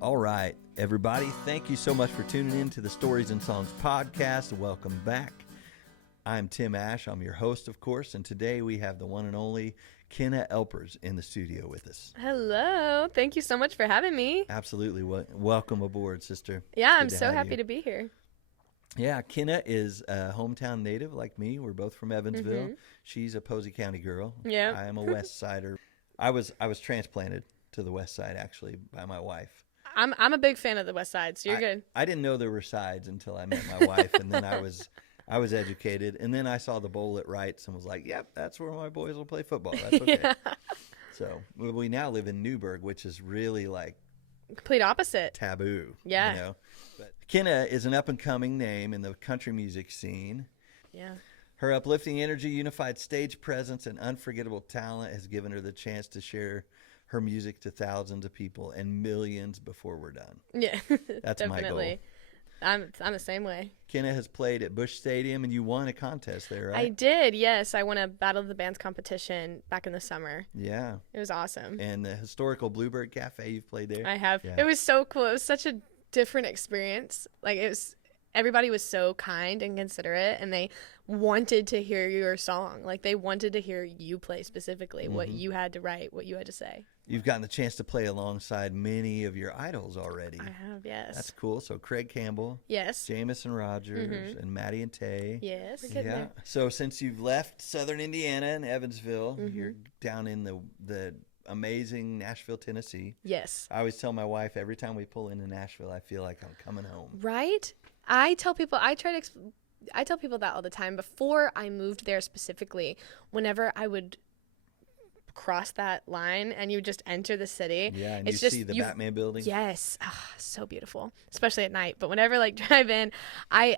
All right, everybody, thank you so much for tuning in to the Stories and Songs podcast. Welcome back. I'm Tim Ash. I'm your host, of course, and today we have the one and only Kenna Elpers in the studio with us. Hello. Thank you so much for having me. Absolutely. Welcome aboard, sister. Yeah, I'm so happy to be here. Yeah, Kenna is a hometown native like me. We're both from Evansville. Mm-hmm. She's a Posey County girl. Yeah. I am a West Sider. I was transplanted to the West Side, actually, by my wife. I'm a big fan of the West Side, so you're good. I didn't know there were sides until I met my wife, and then I was educated, and then I saw the bowl at Wrights and was like, yep, that's where my boys will play football. That's okay. Yeah. So we now live in Newburgh, which is really like complete opposite. Taboo. Yeah. You know? But Kenna is an up-and-coming name in the country music scene. Yeah. Her uplifting energy, unified stage presence, and unforgettable talent has given her the chance to share her music to thousands of people and millions before we're done. Yeah, that's definitely. My goal. I'm the same way. Kenna has played at Busch Stadium, and you won a contest there, right? I did, yes. I won a Battle of the Bands competition back in the summer. Yeah. It was awesome. And the historical Bluebird Cafe, you've played there? I have. Yeah. It was so cool. It was such a different experience. Like, everybody was so kind and considerate, and they wanted to hear your song. Like, they wanted to hear you play specifically, what you had to write, what you had to say. You've gotten the chance to play alongside many of your idols already. I have, yes. That's cool. So Craig Campbell. Yes. Jamison Rogers and Maddie and Tay. Yes. Yeah. So since you've left Southern Indiana and Evansville, you're down in the amazing Nashville, Tennessee. Yes. I always tell my wife every time we pull into Nashville, I feel like I'm coming home. Right? I tell people that all the time. Before I moved there specifically, whenever I would cross that line and you just enter the city. Yeah, and it's you see the Batman building. Yes. Oh, so beautiful, especially at night. But whenever drive in, I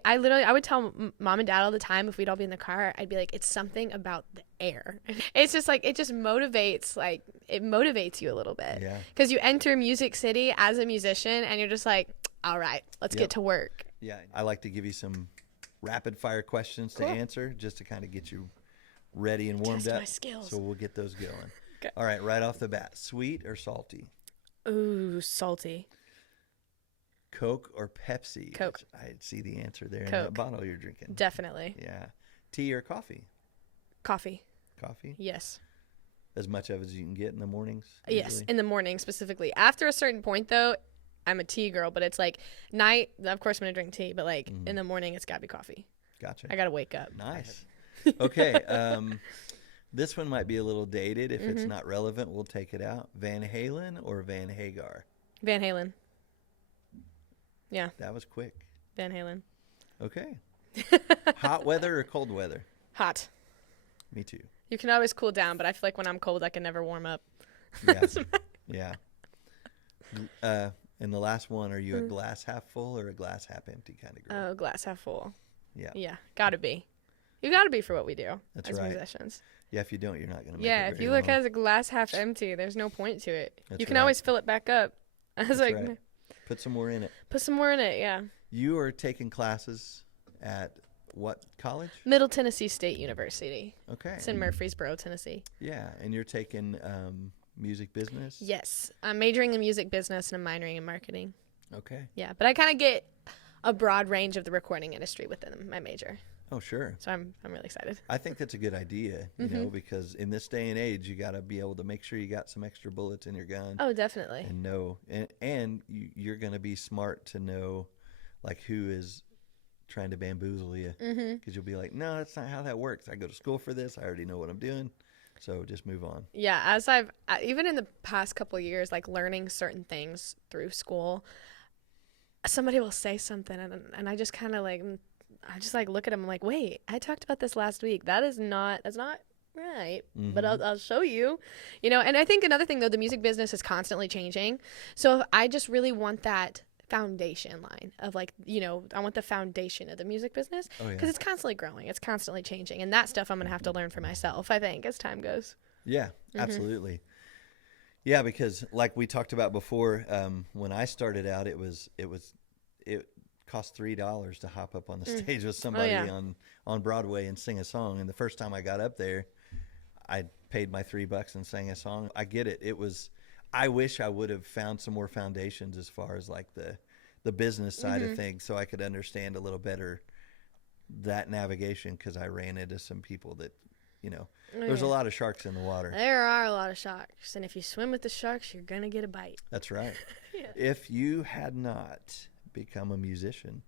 would tell mom and dad all the time, if we'd all be in the car, I'd be like, it's something about the air. It's just it just motivates, it motivates you a little bit. Yeah. Because you enter Music City as a musician and you're just like, all right, let's get to work. Yeah. I like to give you some rapid fire questions to answer just to kind of get you ready and warmed up. My skills. So we'll get those going. Okay. All right, right off the bat, sweet or salty? Ooh, salty. Coke or Pepsi? Coke. I see the answer there Coke. in that bottle you're drinking. Definitely. Yeah. Tea or coffee? Coffee. Coffee? Yes. As much of as you can get in the mornings? Yes, in the morning specifically. After a certain point, though, I'm a tea girl, but it's night, of course I'm going to drink tea, but in the morning, it's got to be coffee. Gotcha. I got to wake up. Nice. Okay. This one might be a little dated. If it's not relevant, we'll take it out. Van Halen or Van Hagar? Van Halen. Yeah. That was quick. Van Halen. Okay. Hot weather or cold weather? Hot. Me too. You can always cool down, but I feel like when I'm cold, I can never warm up. Yeah. Yeah. And the last one, are you a glass half full or a glass half empty kind of girl? Oh, glass half full. Yeah. Yeah. Gotta be. You gotta be for what we do as right. musicians. Yeah, if you don't, you're not going to make it Yeah, if you look at a glass half empty, there's no point to it. You can always fill it back up. I was right. Put some more in it. Put some more in it, yeah. You are taking classes at what college? Middle Tennessee State University. Okay. It's in Murfreesboro, Tennessee. Yeah, and you're taking music business? Yes. I'm majoring in music business and I'm minoring in marketing. Okay. Yeah, but I kind of get a broad range of the recording industry within my major. Oh, sure. So I'm really excited. I think that's a good idea, you know, because in this day and age, you got to be able to make sure you got some extra bullets in your gun. Oh, definitely. And know, and you're going to be smart to know, who is trying to bamboozle you. Because you'll be like, no, that's not how that works. I go to school for this. I already know what I'm doing. So just move on. Yeah, as even in the past couple of years, learning certain things through school, somebody will say something and I just kind of look at them, I'm like, wait, I talked about this last week. That's not right, but I'll show you, and I think another thing though, the music business is constantly changing. So I just really want that foundation line of I want the foundation of the music business because it's constantly growing. It's constantly changing. And that stuff I'm going to have to learn for myself, I think, as time goes. Yeah, absolutely. Yeah, because like we talked about before, when I started out, it cost $3 to hop up on the stage with somebody on Broadway and sing a song. And the first time I got up there, I paid my $3 and sang a song. I get it. I wish I would have found some more foundations as far as like the business side of things, so I could understand a little better that navigation, because I ran into some people that, there's a lot of sharks in the water. There are a lot of sharks, and if you swim with the sharks, you're gonna get a bite. That's right. Yeah. If you had not become a musician,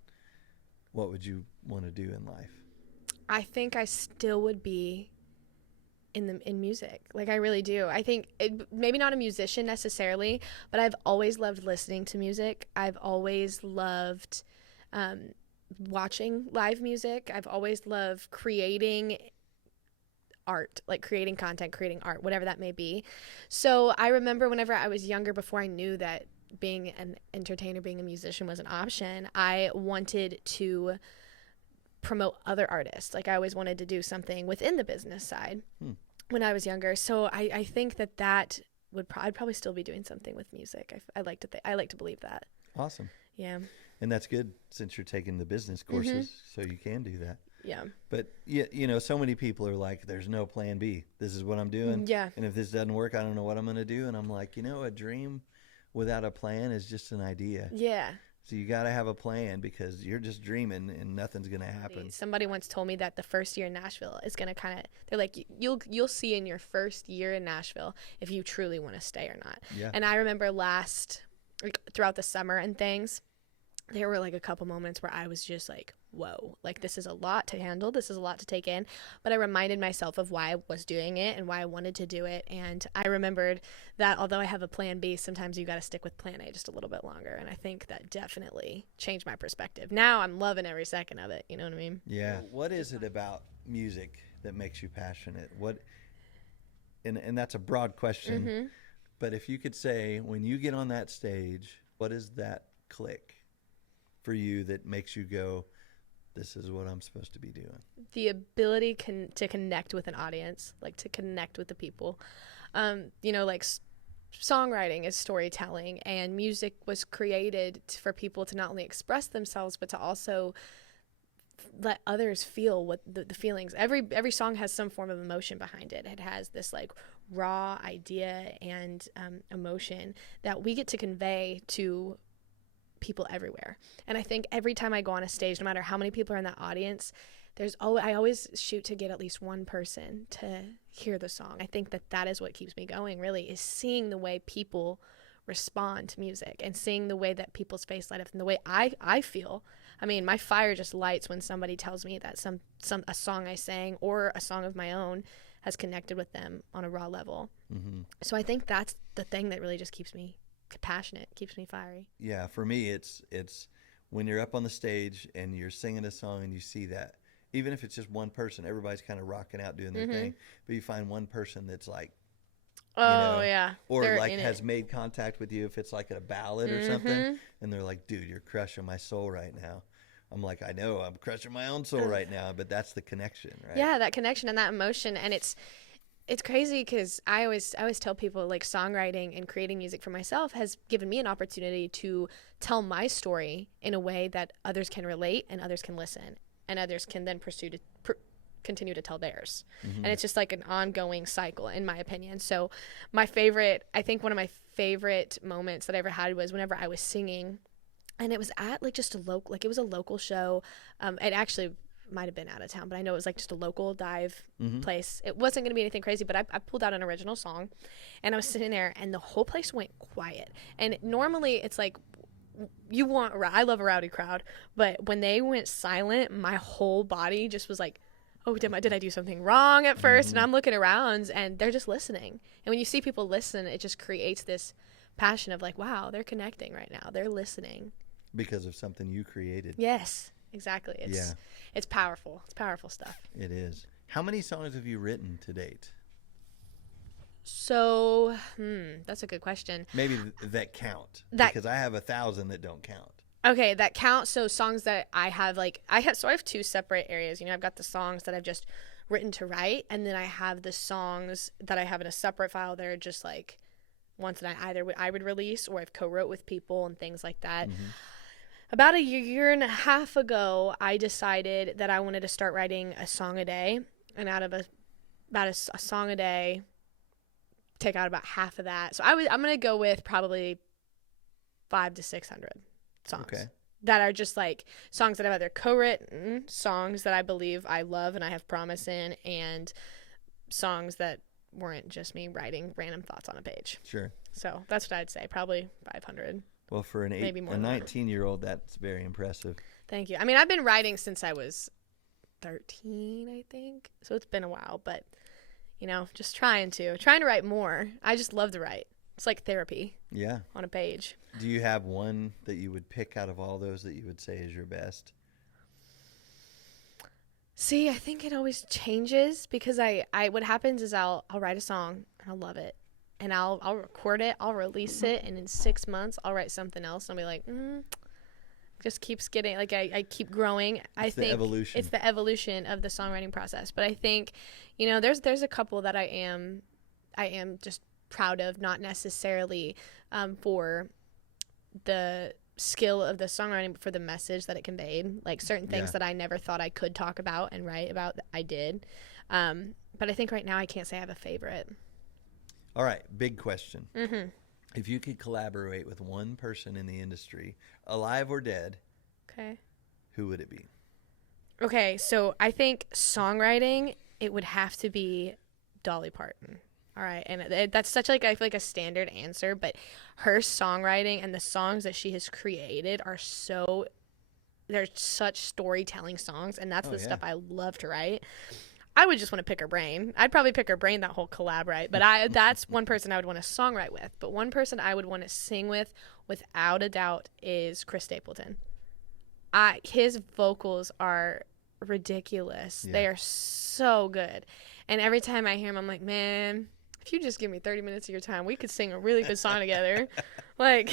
what would you want to do in life? I think I still would be in music. Like, I really do. I think maybe not a musician necessarily, but I've always loved listening to music. I've always loved watching live music. I've always loved creating art, like creating content, creating art, whatever that may be. So I remember whenever I was younger, before I knew that being an entertainer, being a musician was an option, I wanted to promote other artists. Like, I always wanted to do something within the business side when I was younger. So I think that would I'd probably still be doing something with music. I like to believe that. Awesome. Yeah. And that's good, since you're taking the business courses, so you can do that. Yeah. But so many people are like, there's no plan B. This is what I'm doing. Yeah. And if this doesn't work, I don't know what I'm going to do. And I'm like, a dream without a plan is just an idea. Yeah. So you got to have a plan, because you're just dreaming and nothing's going to happen. Somebody once told me that the first year in Nashville is going to they're like, you'll see in your first year in Nashville if you truly want to stay or not. Yeah. And I remember throughout the summer and things, there were like a couple moments where I was just like, whoa, like, this is a lot to handle. This is a lot to take in. But I reminded myself of why I was doing it and why I wanted to do it. And I remembered that although I have a plan B, sometimes you got to stick with plan A just a little bit longer. And I think that definitely changed my perspective. Now I'm loving every second of it. You know what I mean? Yeah. What is it about music that makes you passionate? And that's a broad question. But if you could say, when you get on that stage, what is that click for you that makes you go, this is what I'm supposed to be doing? The ability to connect with an audience, like to connect with the people. Like songwriting is storytelling, and music was created for people to not only express themselves, but to also let others feel what the feelings. Every song has some form of emotion behind it. It has this like raw idea and emotion that we get to convey to people everywhere. And I think every time I go on a stage, no matter how many people are in that audience, I always shoot to get at least one person to hear the song. I think that is what keeps me going, really, is seeing the way people respond to music and seeing the way that people's face light up and the way I feel. I mean, my fire just lights when somebody tells me that a song I sang or a song of my own has connected with them on a raw level. So I think that's the thing that really just keeps me passionate, keeps me fiery. Yeah, for me, it's when you're up on the stage and you're singing a song and you see that, even if it's just one person, everybody's kind of rocking out doing their thing, but you find one person that's like, yeah, or they're like has made contact with you, if it's like a ballad or something, and they're like, dude, you're crushing my soul right now. I'm like, I know, I'm crushing my own soul right now, but that's the connection, right? Yeah, that connection and that emotion. And it's crazy because I always tell people, like, songwriting and creating music for myself has given me an opportunity to tell my story in a way that others can relate and others can listen and others can then continue to tell theirs. And it's just like an ongoing cycle, in my opinion. So I think one of my favorite moments that I ever had was whenever I was singing, and it was at like just it was a local show. It actually might have been out of town, but I know it was like just a local dive place. It wasn't going to be anything crazy, but I pulled out an original song, and I was sitting there, and the whole place went quiet. And normally it's like, I love a rowdy crowd, but when they went silent, my whole body just was like, oh, did I do something wrong at first? And I'm looking around, and they're just listening. And when you see people listen, it just creates this passion of like, wow, they're connecting right now. They're listening. Because of something you created. Yes, exactly. It's powerful. It's powerful stuff. It is. How many songs have you written to date? So, that's a good question. Maybe that count. Because I have 1,000 that don't count. Okay, that counts. So songs that I have, I have two separate areas. I've got the songs that I've just written to write, and then I have the songs that I have in a separate file. They're just like ones that I would release, or I've co-wrote with people and things like that. About a year and a half ago, I decided that I wanted to start writing a song a day, and out of about a song a day, take out about half of that. So I'm going to go with probably 500 to 600 songs. Okay. That are just like songs that I've either co-written, songs that I believe I love and I have promise in, and songs that weren't just me writing random thoughts on a page. Sure. So that's what I'd say, probably 500. Well, for a 19-year-old, that's very impressive. Thank you. I mean, I've been writing since I was 13, I think. So it's been a while, but, you know, just trying to write more. I just love to write. It's like therapy. Yeah. On a page. Do you have one that you would pick out of all those that you would say is your best? See, I think it always changes because I what happens is I'll write a song and I'll love it. And I'll record it, I'll release it, and in 6 months I'll write something else and I'll be like, just keeps getting, like, I keep growing. I think it's the evolution of the songwriting process. But I think, you know, there's a couple that I am just proud of, not necessarily for the skill of the songwriting, but for the message that it conveyed. Like certain things that I never thought I could talk about and write about, I did. But I think right now I can't say I have a favorite. All right, big question. Mm-hmm. If you could collaborate with one person in the industry, alive or dead, okay, who would it be? Okay, so I think songwriting, it would have to be Dolly Parton. All right, and that's such like, I feel like a standard answer, but her songwriting and the songs that she has created are they're such storytelling songs, and that's the stuff I love to write. I would just want to pick her brain. I'd probably pick her brain that whole collab, right? But that's one person I would want to songwrite with. But one person I would want to sing with, without a doubt, is Chris Stapleton. His vocals are ridiculous. Yeah. They are so good. And every time I hear him, I'm like, man, if you just give me 30 minutes of your time, we could sing a really good song together. Like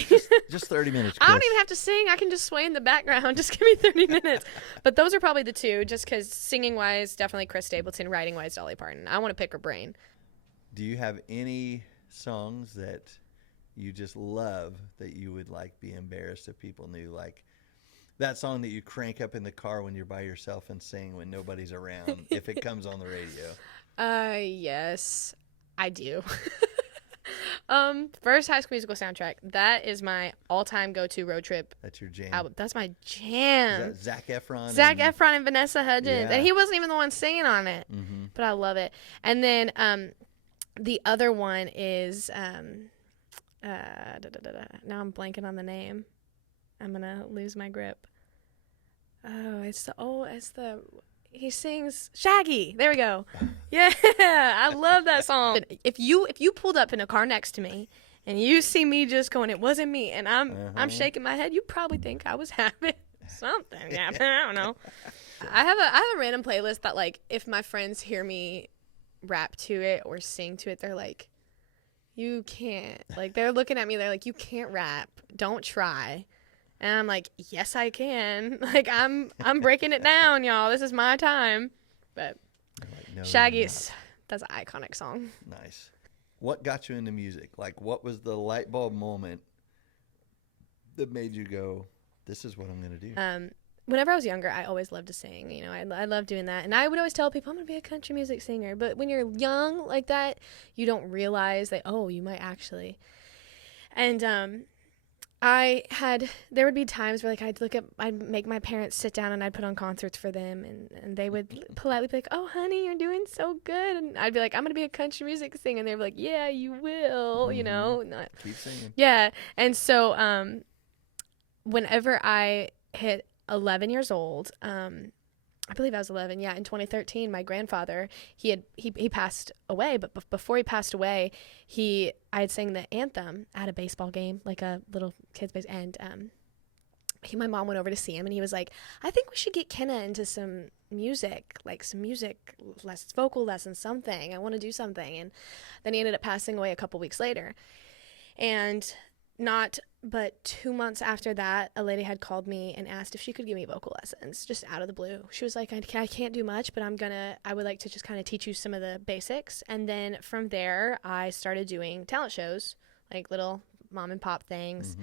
just 30 minutes, Chris. I don't even have to sing. I can just sway in the background. Just give me 30 minutes. But those are probably the two, just because singing-wise, definitely Chris Stapleton, writing-wise, Dolly Parton. I want to pick her brain. Do you have any songs that you just love that you would, like, be embarrassed if people knew? Like that song that you crank up in the car when you're by yourself and sing when nobody's around, if it comes on the radio. Yes, I do. First High School Musical soundtrack. That is my all-time go-to road trip. That's your jam. Album. That's my jam. Is that Zac Efron? Zac Efron and Vanessa Hudgens. Yeah. And he wasn't even the one singing on it. Mm-hmm. But I love it. And then the other one is now I'm blanking on the name. I'm gonna lose my grip. He sings Shaggy. There we go. Yeah, I love that song. If you pulled up in a car next to me and you see me just going, it wasn't me, and I'm shaking my head, you probably think I was having something. Yeah, I don't know. I have a random playlist that, like, if my friends hear me rap to it or sing to it, they're like, you can't. Like, they're looking at me, they're like, you can't rap. Don't try. And I'm like, yes, I can. Like, I'm breaking it down, y'all. This is my time. But like, no, Shaggy's, that's an iconic song. Nice. What got you into music? Like, what was the light bulb moment that made you go, this is what I'm going to do? Whenever I was younger, I always loved to sing. You know, I love doing that. And I would always tell people, I'm going to be a country music singer. But when you're young like that, you don't realize that, oh, you might actually. And there would be times where, like, I'd make my parents sit down and I'd put on concerts for them, and they would politely be like, oh, honey, you're doing so good. And I'd be like, I'm going to be a country music singer. And they'd be like, yeah, you will, you know. Keep singing. Yeah. And so whenever I hit 11 years old, I believe I was 11. Yeah, in 2013, my grandfather, he passed away. But before he passed away, I had sang the anthem at a baseball game, like a little kids' base, and my mom went over to see him, and he was like, I think we should get Kenna into some music, lessons, vocal lessons, something. I want to do something. And then he ended up passing away a couple weeks later, and not but 2 months after that, a lady had called me and asked if she could give me vocal lessons, just out of the blue. She was like, I can't do much, but I would like to just kind of teach you some of the basics. And then from there, I started doing talent shows, like little mom and pop things.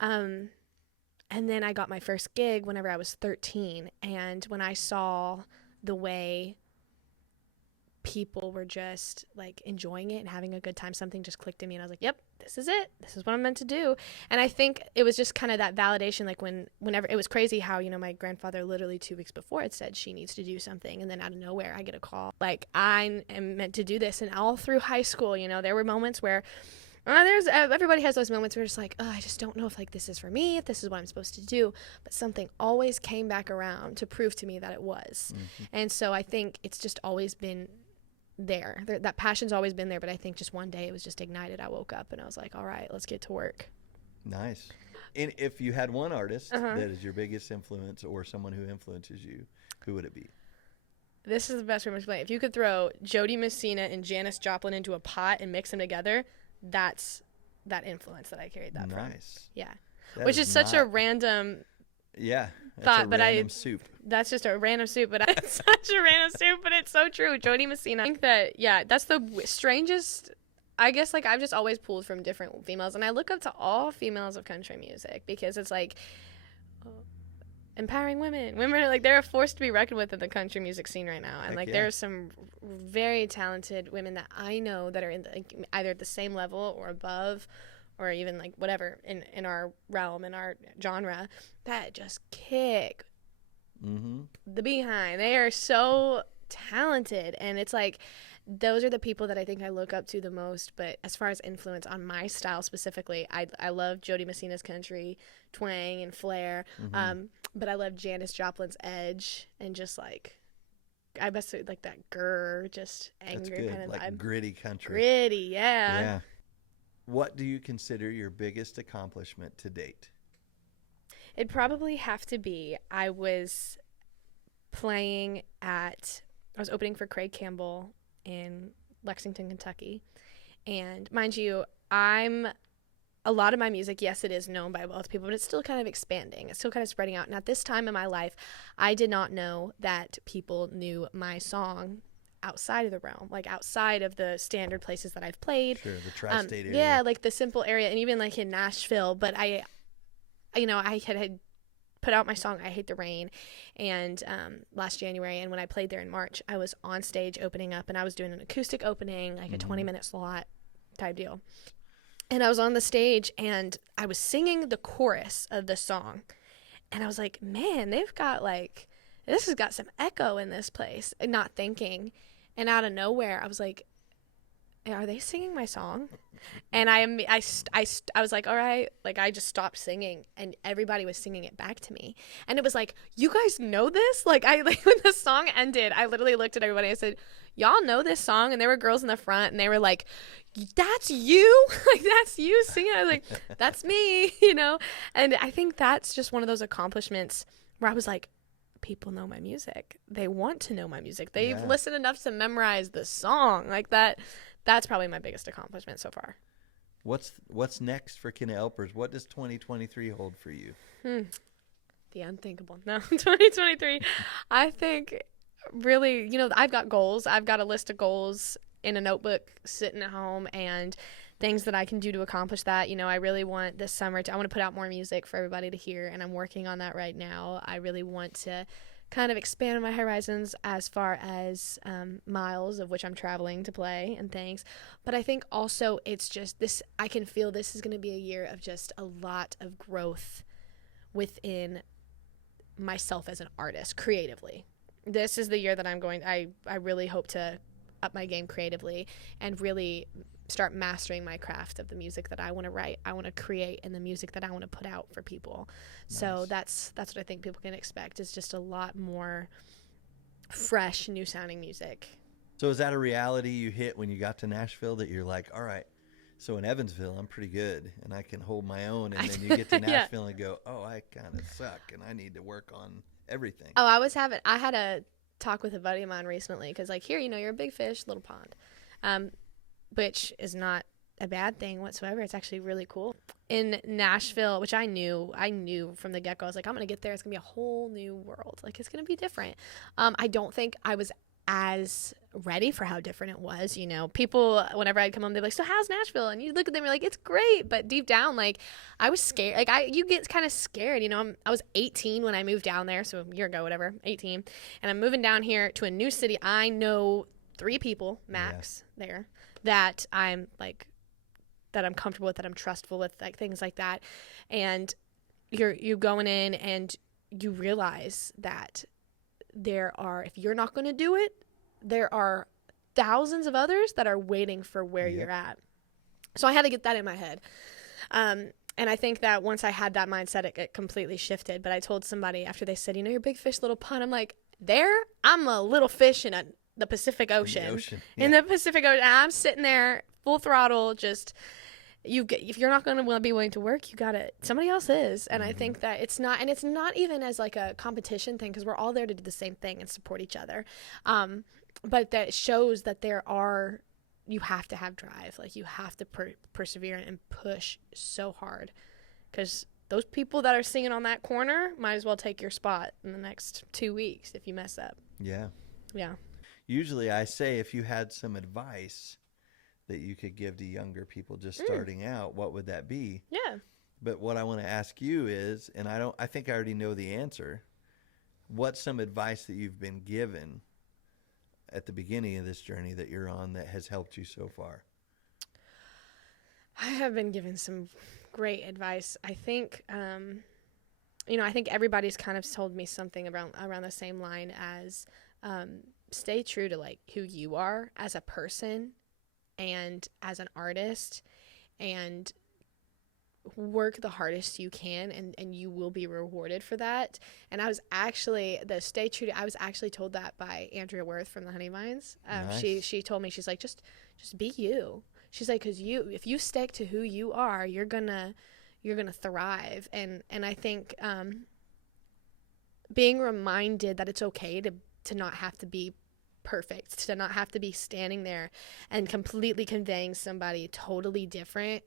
Mm-hmm. And then I got my first gig whenever I was 13. And when I saw the way people were just like enjoying it and having a good time. Something just clicked in me and I was like, yep, this is it. This is what I'm meant to do. And I think it was just kind of that validation. Like whenever it was crazy how, you know, my grandfather literally 2 weeks before had said she needs to do something. And then out of nowhere, I get a call. Like, I am meant to do this. And all through high school, you know, there were moments where everybody has those moments where it's like, oh, I just don't know if like this is for me, if this is what I'm supposed to do. But something always came back around to prove to me that it was. Mm-hmm. And so I think it's just always been there. That passion's always been there. But I think just one day it was just ignited. I woke up and I was like, all right, let's get to work. Nice. And if you had one artist that is your biggest influence or someone who influences you, who would it be? This is the best way to explain it. If you could throw Jody Messina and Janis Joplin into a pot and mix them together, that's that influence that I carried that from. Nice. Yeah. Which is such a random thought, but soup. That's just a random soup, but it's such a random soup, but it's so true. Jody Messina. I think that, that's the strangest, I guess, like, I've just always pulled from different females, and I look up to all females of country music because it's like, empowering women are like, they're a force to be reckoned with in the country music scene right now. And there are some very talented women that I know that are in either at the same level or above or even like whatever in our realm, in our genre, that just kick the behind. They are so talented, and it's like those are the people that I think I look up to the most. But as far as influence on my style specifically, I love Jody Messina's country twang and flair, but I love Janis Joplin's edge and just like, I best like that just angry kind of like vibe. Gritty country. Gritty, yeah. Yeah. What do you consider your biggest accomplishment to date? It'd probably have to be, I was opening for Craig Campbell in Lexington, Kentucky. And mind you, a lot of my music, yes, it is known by both people, but it's still kind of expanding. It's still kind of spreading out. And at this time in my life, I did not know that people knew my song outside of the realm, like outside of the standard places that I've played. Sure, the tri-state area. Yeah, like the simple area, and even like in Nashville. But I had put out my song I Hate the Rain and last January, and when I played there in March, I was on stage opening up, and I was doing an acoustic opening, like a 20-minute slot type deal. And I was on the stage, and I was singing the chorus of the song, and I was like, man, this has got some echo in this place, and not thinking. And out of nowhere, I was like, are they singing my song? And I was like, all right, like I just stopped singing, and everybody was singing it back to me. And it was like, you guys know this? Like when the song ended, I literally looked at everybody and I said, y'all know this song? And there were girls in the front, and they were like, that's you? Like, that's you singing? I was like, that's me, you know? And I think that's just one of those accomplishments where I was like, people know my music. They want to know my music. They've listened enough to memorize the song. Like that's probably my biggest accomplishment so far. What's next for Kenna Elpers? What does 2023 hold for you? The unthinkable. No, 2023. I think really, I've got goals. I've got a list of goals in a notebook sitting at home and things that I can do to accomplish that. I really want this summer I want to put out more music for everybody to hear, and I'm working on that right now. I really want to kind of expand my horizons as far as miles of which I'm traveling to play and things. But I think also it's just this, I can feel this is going to be a year of just a lot of growth within myself as an artist creatively. This is the year that I really hope to up my game creatively and really start mastering my craft of the music that I want to write, I want to create, and the music that I want to put out for people. Nice. So that's what I think people can expect, is just a lot more fresh, new sounding music. So is that a reality you hit when you got to Nashville, that you're like, all right, so in Evansville I'm pretty good and I can hold my own, and then you get to Nashville and go, oh, I kind of suck and I need to work on everything? Oh, I had a talk with a buddy of mine recently, because like, here, you're a big fish, little pond, which is not a bad thing whatsoever. It's actually really cool. In Nashville, which I knew from the get-go, I was like, I'm going to get there. It's going to be a whole new world. Like, it's going to be different. I don't think I was as ready for how different it was. People, whenever I'd come home, they'd be like, so how's Nashville? And you look at them, you're like, it's great. But deep down, like, I was scared. Like, you get kind of scared. I was 18 when I moved down there. So a year ago, whatever, 18. And I'm moving down here to a new city. I know 3 people max there that I'm like, that I'm comfortable with, that I'm trustful with, like things like that. And you're going in and you realize that there are, if you're not going to do it, there are thousands of others that are waiting for where you're at. So I had to get that in my head. And I think that once I had that mindset, it completely shifted. But I told somebody after, they said, you're big fish, little pond. I'm like, I'm a little fish in the Pacific Ocean. In the Pacific Ocean. And I'm sitting there full throttle, just, if you're not going to be willing to work, you got to, somebody else is. And I think that it's not even as like a competition thing, because we're all there to do the same thing and support each other. But that shows that you have to have drive. Like, you have to persevere and push so hard, because those people that are singing on that corner might as well take your spot in the next 2 weeks if you mess up. Yeah. Usually I say, if you had some advice that you could give to younger people just starting out, what would that be? Yeah. But what I want to ask you is, and I think I already know the answer, what's some advice that you've been given at the beginning of this journey that you're on that has helped you so far? I have been given some great advice. I think, I think everybody's kind of told me something around the same line as, stay true to like who you are as a person and as an artist, and work the hardest you can, and you will be rewarded for that. And I was actually told that by Andrea Worth from the Honeyvines. Nice. She told me, she's like, just be you. She's like, because if you stick to who you are, you're gonna thrive. And I think being reminded that it's okay to not have to be perfect, to not have to be standing there and completely conveying somebody totally different,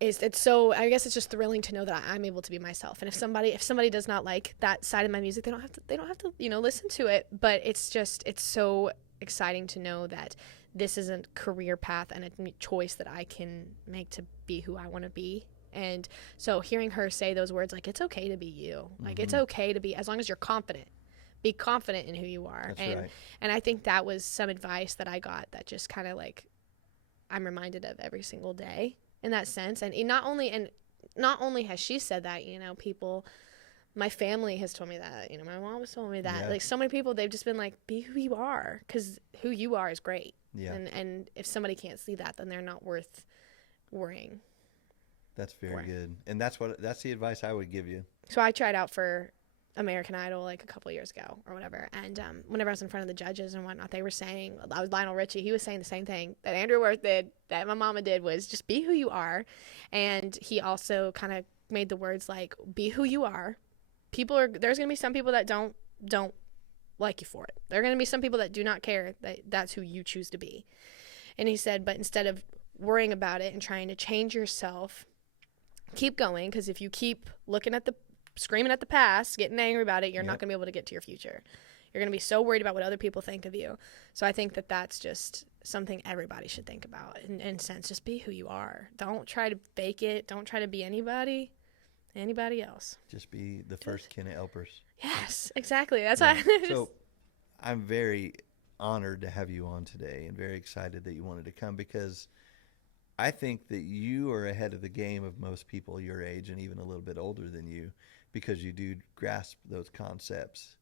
I guess it's just thrilling to know that I'm able to be myself. And if somebody does not like that side of my music, they don't have to listen to it. But it's so exciting to know that this is a career path and a choice that I can make to be who I want to be. And so hearing her say those words, like, it's okay to be you. Like, it's okay to be, as long as you're confident. Be confident in who you are. That's right. And I think that was some advice that I got that just kind of like I'm reminded of every single day in that sense. And not only has she said that, people, my family has told me that, my mom has told me that. Yeah. Like, so many people, they've just been like, be who you are, because who you are is great. Yeah. And if somebody can't see that, then they're not worth worrying. That's very good. And that's the advice I would give you. So I tried out for American Idol like a couple of years ago or whatever, and whenever I was in front of the judges and whatnot, they were saying, I was Lionel Richie, he was saying the same thing that Andrew Worth did, that my mama did, was just be who you are. And he also kind of made the words like, be who you are. There's gonna be some people that don't like you for it. There are gonna be some people that do not care that that's who you choose to be. And he said, but instead of worrying about it and trying to change yourself, keep going, because if you keep screaming at the past, getting angry about it, you're not going to be able to get to your future. You're going to be so worried about what other people think of you. So I think that that's just something everybody should think about. In a sense, just be who you are. Don't try to fake it. Don't try to be anybody else. Just be the first Kenna Elpers. Yes, exactly. That's why. So I'm very honored to have you on today, and very excited that you wanted to come, because I think that you are ahead of the game of most people your age and even a little bit older than you, because you do grasp those concepts,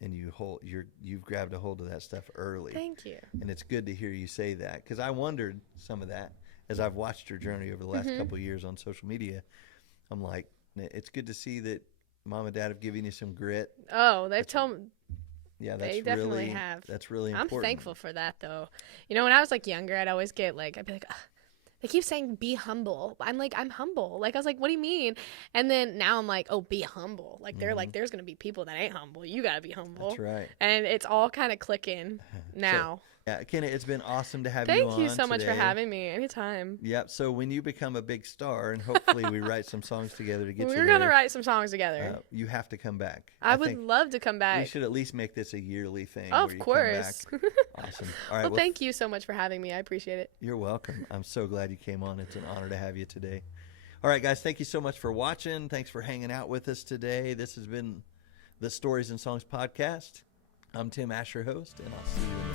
and you've grabbed a hold of that stuff early. Thank you. And it's good to hear you say that, because I wondered some of that as I've watched your journey over the last couple of years on social media. I'm like, it's good to see that Mom and Dad have given you some grit. Oh, they've told me. Yeah, they definitely have. That's really important. I'm thankful for that, though. When I was like younger, I'd always get like, I'd be like, they keep saying be humble. I'm like, I'm humble. Like, I was like, what do you mean? And then now I'm like, oh, be humble. Like, they're like, there's going to be people that ain't humble. You got to be humble. That's right. And it's all kind of clicking now. Yeah, Kenna, it's been awesome to have you on. Thank you so much for having me. Anytime. Yep. So when you become a big star, and hopefully we write some songs together to get you there. We're going to write some songs together. You have to come back. I would love to come back. We should at least make this a yearly thing. Of course. Awesome. All right. Well, thank you so much for having me. I appreciate it. You're welcome. I'm so glad you came on. It's an honor to have you today. All right, guys. Thank you so much for watching. Thanks for hanging out with us today. This has been the Stories and Songs podcast. I'm Tim Asher, host, and I'll see you